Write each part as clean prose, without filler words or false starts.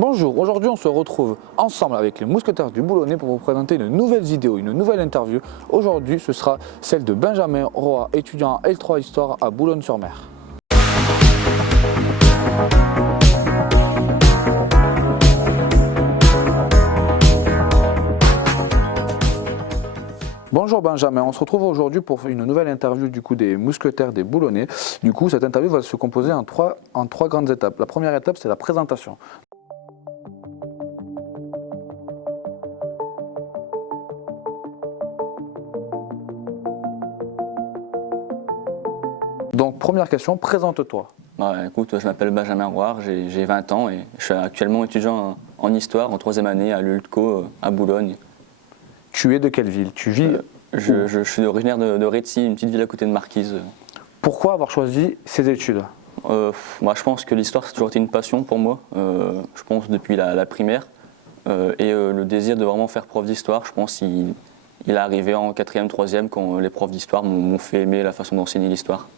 Bonjour, aujourd'hui on se retrouve ensemble avec les mousquetaires du Boulonnais pour vous présenter une nouvelle vidéo, une nouvelle interview. Aujourd'hui ce sera celle de Benjamin Roa, étudiant en L3 Histoire à Boulogne-sur-Mer. Bonjour Benjamin, on se retrouve aujourd'hui pour une nouvelle interview des mousquetaires des Boulonnais. Cette interview va se composer en trois grandes étapes. La première étape, c'est la présentation. Donc première question, présente-toi. Écoute, je m'appelle Benjamin Roy, j'ai 20 ans et je suis actuellement étudiant en histoire en 3e année à l'ULTCO à Boulogne. Tu es de quelle ville? Tu vis Je suis originaire de Rétzy, une petite ville à côté de Marquise. Pourquoi avoir choisi ces études? Je pense que l'histoire, ça a toujours été une passion pour moi, je pense depuis la primaire. Le désir de vraiment faire prof d'histoire, je pense il est arrivé en 4e, 3e quand les profs d'histoire m'ont fait aimer la façon d'enseigner l'histoire.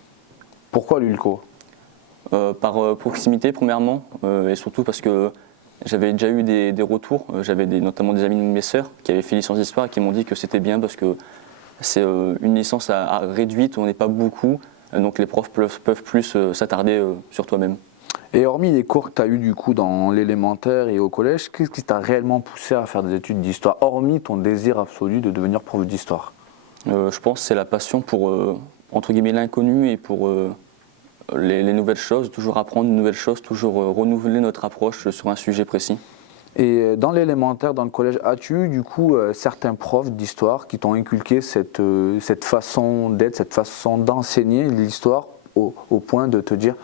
Pourquoi l'ULCO? Par proximité premièrement, et surtout parce que j'avais déjà eu des retours, j'avais notamment des amis de mes sœurs qui avaient fait licence d'histoire et qui m'ont dit que c'était bien parce que c'est une licence à réduite, on n'est pas beaucoup, donc les profs peuvent plus s'attarder sur toi-même. Et hormis les cours que tu as eu dans l'élémentaire et au collège, qu'est-ce qui t'a réellement poussé à faire des études d'histoire, hormis ton désir absolu de devenir prof d'histoire? Je pense que c'est la passion pour, entre guillemets, l'inconnu et pour les nouvelles choses, toujours apprendre de nouvelles choses, toujours renouveler notre approche sur un sujet précis. Et dans l'élémentaire, dans le collège, as-tu eu certains profs d'histoire qui t'ont inculqué cette façon d'être, cette façon d'enseigner l'histoire au point de te dire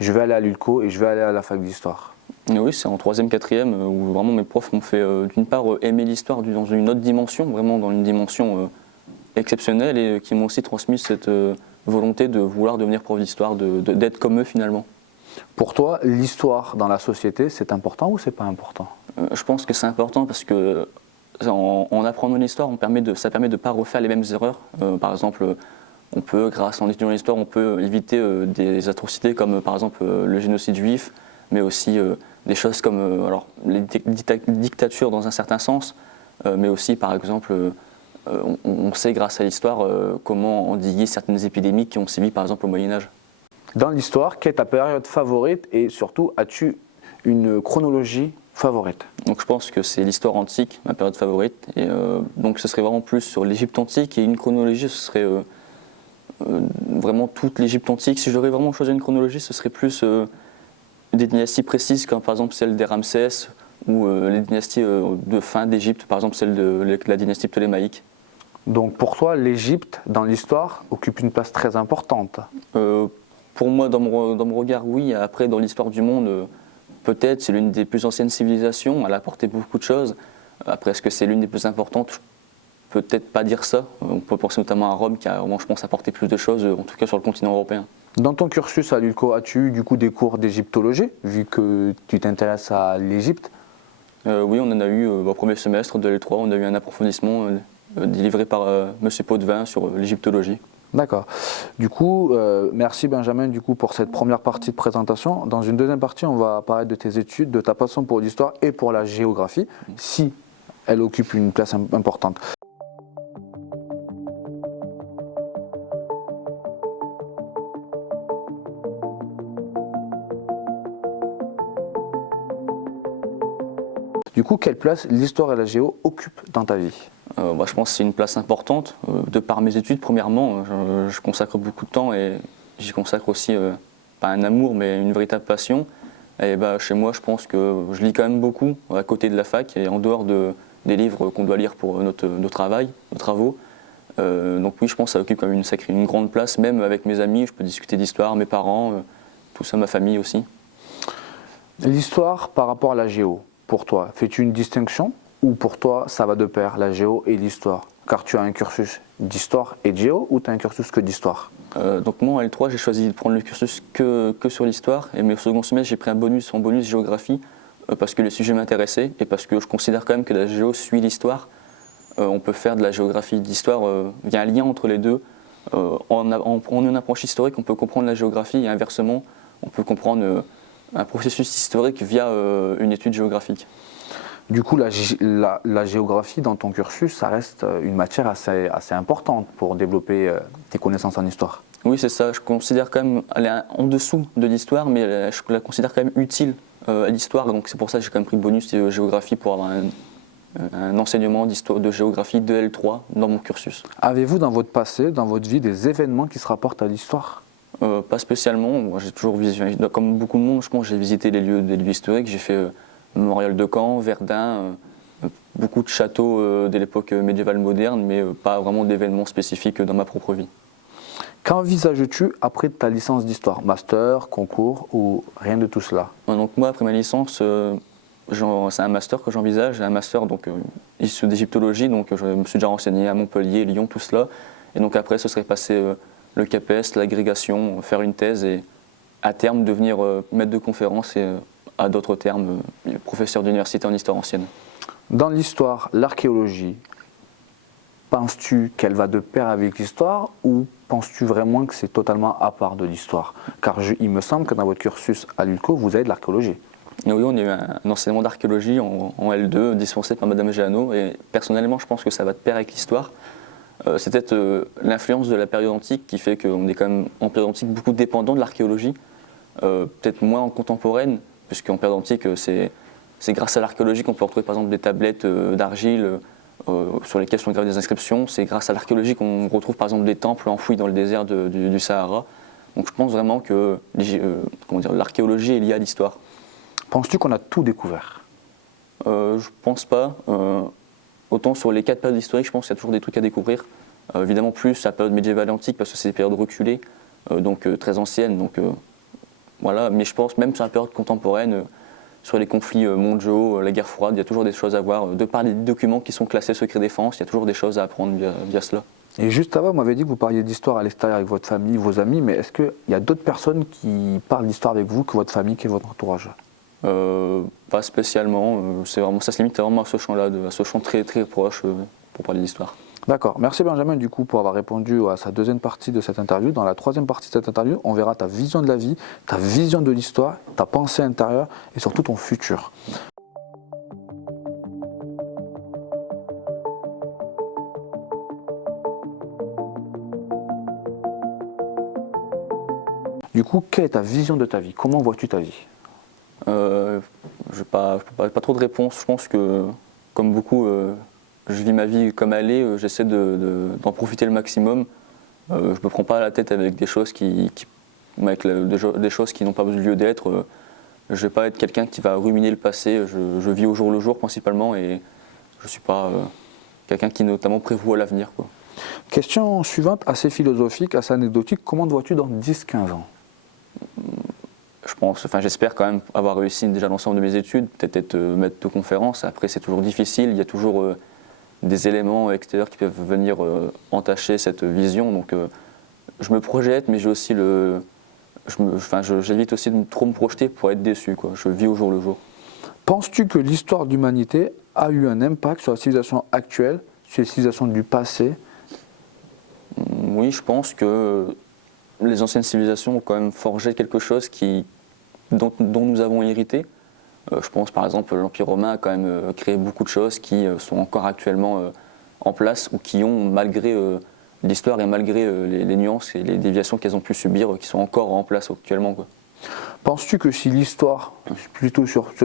je vais aller à l'ULCO et je vais aller à la fac d'histoire? Oui, c'est en 3e, 4e où vraiment mes profs m'ont fait d'une part aimer l'histoire dans une autre dimension, vraiment dans une dimension exceptionnelle, et qui m'ont aussi transmis cette volonté de vouloir devenir prof d'histoire, d'être comme eux finalement. Pour toi, l'histoire dans la société, c'est important ou c'est pas important? Je pense que c'est important parce que en apprenant l'histoire, ça permet de ne pas refaire les mêmes erreurs. Par exemple, grâce à en étudiant l'histoire, on peut éviter des atrocités comme par exemple le génocide juif, mais aussi des choses comme les dictatures dans un certain sens, mais aussi par exemple on sait grâce à l'histoire comment endiguer certaines épidémies qui ont sévi par exemple au Moyen-Âge. Dans l'histoire, quelle est ta période favorite et surtout, as-tu une chronologie favorite? Donc je pense que c'est l'histoire antique, ma période favorite, et donc ce serait vraiment plus sur l'Égypte antique, et une chronologie ce serait vraiment toute l'Égypte antique. Si j'aurais vraiment choisi une chronologie, ce serait plus des dynasties précises comme par exemple celle des Ramsès ou les dynasties de fin d'Égypte, par exemple celle de la dynastie ptolémaïque. Donc pour toi, l'Égypte, dans l'histoire, occupe une place très importante? Pour moi, dans mon regard, oui. Après, dans l'histoire du monde, peut-être, c'est l'une des plus anciennes civilisations. Elle a apporté beaucoup de choses. Après, est-ce que c'est l'une des plus importantes? Je peux peut-être pas dire ça. On peut penser notamment à Rome, qui a, je pense, apporté plus de choses, en tout cas sur le continent européen. Dans ton cursus à l'ULCO, as-tu eu des cours d'égyptologie, vu que tu t'intéresses à l'Égypte? Oui, on en a eu au premier semestre de L3. On a eu un approfondissement délivré par M. Potvin sur l'égyptologie. D'accord. Merci Benjamin pour cette première partie de présentation. Dans une deuxième partie, on va parler de tes études, de ta passion pour l'histoire et pour la géographie, si elle occupe une place importante. Quelle place l'histoire et la géo occupent dans ta vie? Je pense que c'est une place importante, de par mes études premièrement. Je consacre beaucoup de temps et j'y consacre aussi, pas un amour, mais une véritable passion. Et chez moi, je pense que je lis quand même beaucoup à côté de la fac et en dehors des livres qu'on doit lire pour nos travaux. Donc oui, je pense que ça occupe quand même une grande place, même avec mes amis. Je peux discuter d'histoire, mes parents, tout ça, ma famille aussi. L'histoire par rapport à la géo, pour toi, fais-tu une distinction ou pour toi ça va de pair, la géo et l'histoire? Car tu as un cursus d'histoire et de géo ou tu as un cursus que d'histoire? Donc moi en L3 j'ai choisi de prendre le cursus que sur l'histoire, et au second semestre j'ai pris un bonus géographie parce que le sujet m'intéressait et parce que je considère quand même que la géo suit l'histoire. On peut faire de la géographie d'histoire, il y a un lien entre les deux. En une approche historique on peut comprendre la géographie et inversement on peut comprendre un processus historique via une étude géographique. Du coup, la géographie dans ton cursus, ça reste une matière assez importante pour développer tes connaissances en histoire. Oui, c'est ça. Je considère quand même, elle est en dessous de l'histoire, mais je la considère quand même utile à l'histoire. Donc c'est pour ça que j'ai quand même pris le bonus de géographie pour avoir un enseignement d'histoire, de géographie de L3 dans mon cursus. Avez-vous dans votre passé, dans votre vie, des événements qui se rapportent à l'histoire? Pas spécialement. Moi, j'ai toujours visité, comme beaucoup de monde, je pense, j'ai visité des lieux historiques. J'ai fait Mémorial de Caen, Verdun, beaucoup de châteaux de l'époque médiévale moderne, mais pas vraiment d'événements spécifiques dans ma propre vie. Qu'envisages-tu après ta licence d'histoire? Master, concours ou rien de tout cela? Donc moi, après ma licence, c'est un master que j'envisage, un master donc, issu d'égyptologie, donc je me suis déjà renseigné à Montpellier, Lyon, tout cela. Et donc après, ce serait passer le CAPES, l'agrégation, faire une thèse et à terme devenir maître de conférence et à d'autres termes, professeur d'université en histoire ancienne. Dans l'histoire, l'archéologie, penses-tu qu'elle va de pair avec l'histoire ou penses-tu vraiment que c'est totalement à part de l'histoire? Car il me semble que dans votre cursus à l'ULCO, vous avez de l'archéologie. Et oui, on a eu un enseignement d'archéologie en L2 dispensé par Madame Géano et personnellement, je pense que ça va de pair avec l'histoire. C'est peut-être l'influence de la période antique qui fait qu'on est quand même en période antique beaucoup dépendant de l'archéologie, peut-être moins en contemporaine, puisqu'en période antique, c'est grâce à l'archéologie qu'on peut retrouver par exemple des tablettes d'argile sur lesquelles sont gravées des inscriptions. C'est grâce à l'archéologie qu'on retrouve par exemple des temples enfouis dans le désert du Sahara. Donc je pense vraiment que l'archéologie est liée à l'histoire. Penses-tu qu'on a tout découvert? Je pense pas. Autant sur les 4 périodes historiques, je pense qu'il y a toujours des trucs à découvrir. Évidemment plus la période médiévale et antique parce que c'est des périodes reculées, donc très anciennes. Donc, voilà. Mais je pense même sur la période contemporaine, sur les conflits mondiaux, la guerre froide, il y a toujours des choses à voir. De par les documents qui sont classés secret défense, il y a toujours des choses à apprendre via cela. Et juste avant, vous m'avez dit que vous parliez d'histoire à l'extérieur avec votre famille, vos amis, mais est-ce qu'il y a d'autres personnes qui parlent d'histoire avec vous que votre famille, que votre entourage? Pas spécialement. C'est vraiment, ça se limite vraiment à ce champ-là, à ce champ très très proche pour parler d'histoire. D'accord. Merci Benjamin du coup pour avoir répondu à sa deuxième partie de cette interview. Dans la troisième partie de cette interview, on verra ta vision de la vie, ta vision de l'histoire, ta pensée intérieure et surtout ton futur. Du coup, quelle est ta vision de ta vie? Comment vois-tu ta vie? Je n'ai pas trop de réponse. Je pense que, comme beaucoup, je vis ma vie comme elle est. J'essaie d'en profiter le maximum. Je ne me prends pas la tête avec des choses des choses qui n'ont pas lieu d'être. Je ne vais pas être quelqu'un qui va ruminer le passé. Je vis au jour le jour principalement et je ne suis pas quelqu'un qui notamment prévoit l'avenir. Question suivante, assez philosophique, assez anecdotique. Comment te vois-tu dans 10-15 ans? J'espère quand même avoir réussi déjà l'ensemble de mes études, peut-être être maître de conférence. Après, c'est toujours difficile, il y a toujours des éléments extérieurs qui peuvent venir entacher cette vision. Donc, je me projette, mais j'ai aussi j'évite aussi de trop me projeter pour être déçu. Je vis au jour le jour. Penses-tu que l'histoire de l'humanité a eu un impact sur la civilisation actuelle, sur les civilisations du passé? Oui, je pense que les anciennes civilisations ont quand même forgé quelque chose dont nous avons hérité. Je pense par exemple l'Empire romain a quand même créé beaucoup de choses qui sont encore actuellement en place ou qui ont, malgré l'histoire et malgré les nuances et les déviations qu'elles ont pu subir, qui sont encore en place actuellement. Penses-tu que si l'histoire,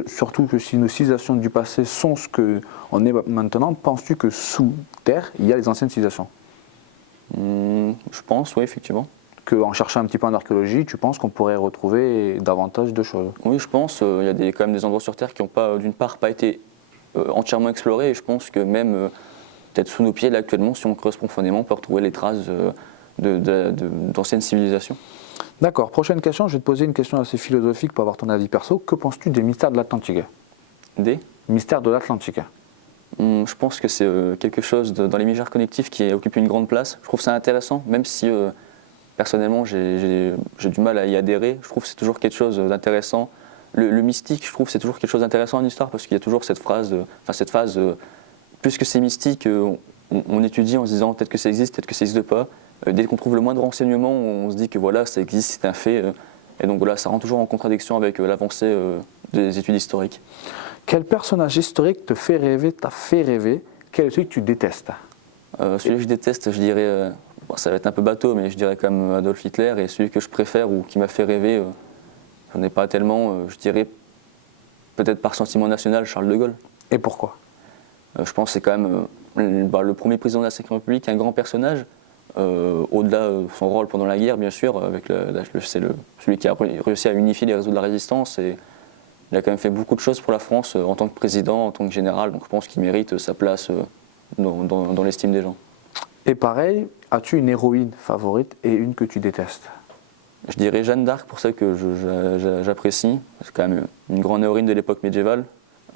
surtout que si nos civilisations du passé sont ce qu'on est maintenant, penses-tu que sous terre, il y a les anciennes civilisations? Je pense, oui, effectivement. Qu'en cherchant un petit peu en archéologie, tu penses qu'on pourrait retrouver davantage de choses? Oui, je pense. Il y a quand même des endroits sur Terre qui n'ont pas, d'une part, pas été entièrement explorés. Et je pense que même, peut-être sous nos pieds, là, actuellement, si on creuse profondément, on peut retrouver les traces d'anciennes civilisations. D'accord. Prochaine question, je vais te poser une question assez philosophique pour avoir ton avis perso. Que penses-tu des mystères de l'Atlantique? Des mystères de l'Atlantique? Je pense que c'est quelque chose dans l'imaginaire collectif qui occupe une grande place. Je trouve ça intéressant, même si personnellement j'ai du mal à y adhérer. Je trouve que c'est toujours quelque chose d'intéressant. Le mystique, je trouve que c'est toujours quelque chose d'intéressant en histoire parce qu'il y a toujours cette phase, plus que c'est mystique, on étudie en se disant peut-être que ça existe pas. Dès qu'on trouve le moindre renseignement, on se dit que voilà, ça existe, c'est un fait. Et donc voilà, ça rentre toujours en contradiction avec l'avancée des études historiques. Quel personnage historique te fait rêver, t'a fait rêver? Quel est celui que tu détestes? Celui que je déteste, je dirais, bon, ça va être un peu bateau, mais je dirais quand même Adolf Hitler. Et celui que je préfère ou qui m'a fait rêver, j'en ai pas tellement, je dirais peut-être par sentiment national, Charles de Gaulle. Et pourquoi? Je pense que c'est quand même le premier président de la Cinquième République, un grand personnage. Au-delà de son rôle pendant la guerre, bien sûr, c'est celui qui a réussi à unifier les réseaux de la résistance. Et il a quand même fait beaucoup de choses pour la France en tant que président, en tant que général. Donc je pense qu'il mérite sa place dans l'estime des gens. Et pareil, as-tu une héroïne favorite et une que tu détestes? Je dirais Jeanne d'Arc, pour ça que j'apprécie. C'est quand même une grande héroïne de l'époque médiévale,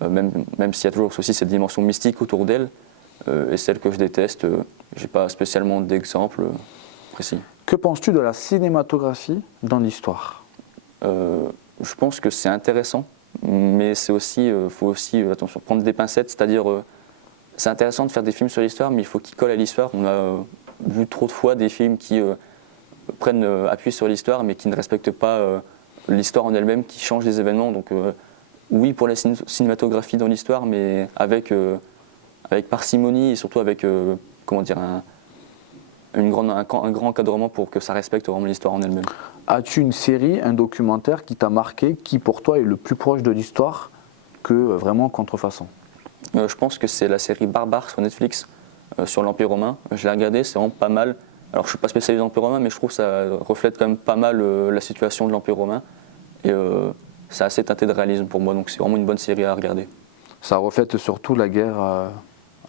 même s'il y a toujours aussi cette dimension mystique autour d'elle. Et celle que je déteste, je n'ai pas spécialement d'exemple précis. Que penses-tu de la cinématographie dans l'histoire? Je pense que c'est intéressant, mais c'est aussi, faut aussi attention, prendre des pincettes, c'est-à-dire c'est intéressant de faire des films sur l'histoire, mais il faut qu'ils collent à l'histoire. On a vu trop de fois des films qui prennent appui sur l'histoire, mais qui ne respectent pas l'histoire en elle-même, qui changent les événements. Donc oui pour la cinématographie dans l'histoire, mais avec parcimonie et surtout avec comment dire, un grand encadrement pour que ça respecte vraiment l'histoire en elle-même. As-tu une série, un documentaire qui t'a marqué, qui pour toi est le plus proche de l'histoire que vraiment Contrefaçon? Je pense que c'est la série Barbare sur Netflix, sur l'Empire romain. Je l'ai regardé, c'est vraiment pas mal. Alors je ne suis pas spécialisé dans l'Empire romain, mais je trouve que ça reflète quand même pas mal la situation de l'Empire romain. Et c'est assez teinté de réalisme pour moi, donc c'est vraiment une bonne série à regarder. Ça reflète surtout la guerre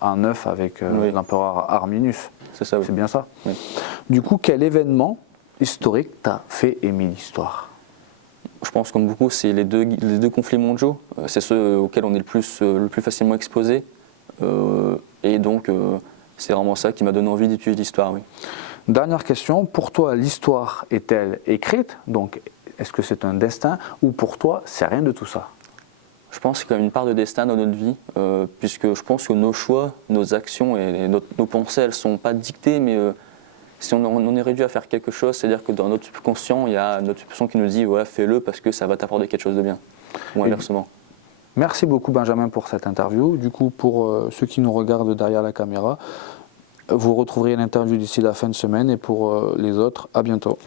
en neuf avec Oui. l'empereur Arminius. C'est ça, oui. C'est bien ça? Oui. Du coup, quel événement historique t'a fait aimer l'histoire? Je pense comme beaucoup, c'est les deux conflits mondiaux. C'est ceux auxquels on est le plus facilement exposé. Et donc, c'est vraiment ça qui m'a donné envie d'étudier l'histoire, oui. Dernière question, pour toi, l'histoire est-elle écrite? Donc, est-ce que c'est un destin? Ou pour toi, c'est rien de tout ça? Je pense qu'il y a une part de destin dans notre vie, puisque je pense que nos choix, nos actions et nos pensées, elles ne sont pas dictées, mais si on est réduit à faire quelque chose, c'est-à-dire que dans notre subconscient, il y a notre subconscient qui nous dit ouais, fais-le parce que ça va t'apporter quelque chose de bien, ou inversement. Merci beaucoup Benjamin pour cette interview. Du coup, pour ceux qui nous regardent derrière la caméra, vous retrouverez l'interview d'ici la fin de semaine et pour les autres, à bientôt.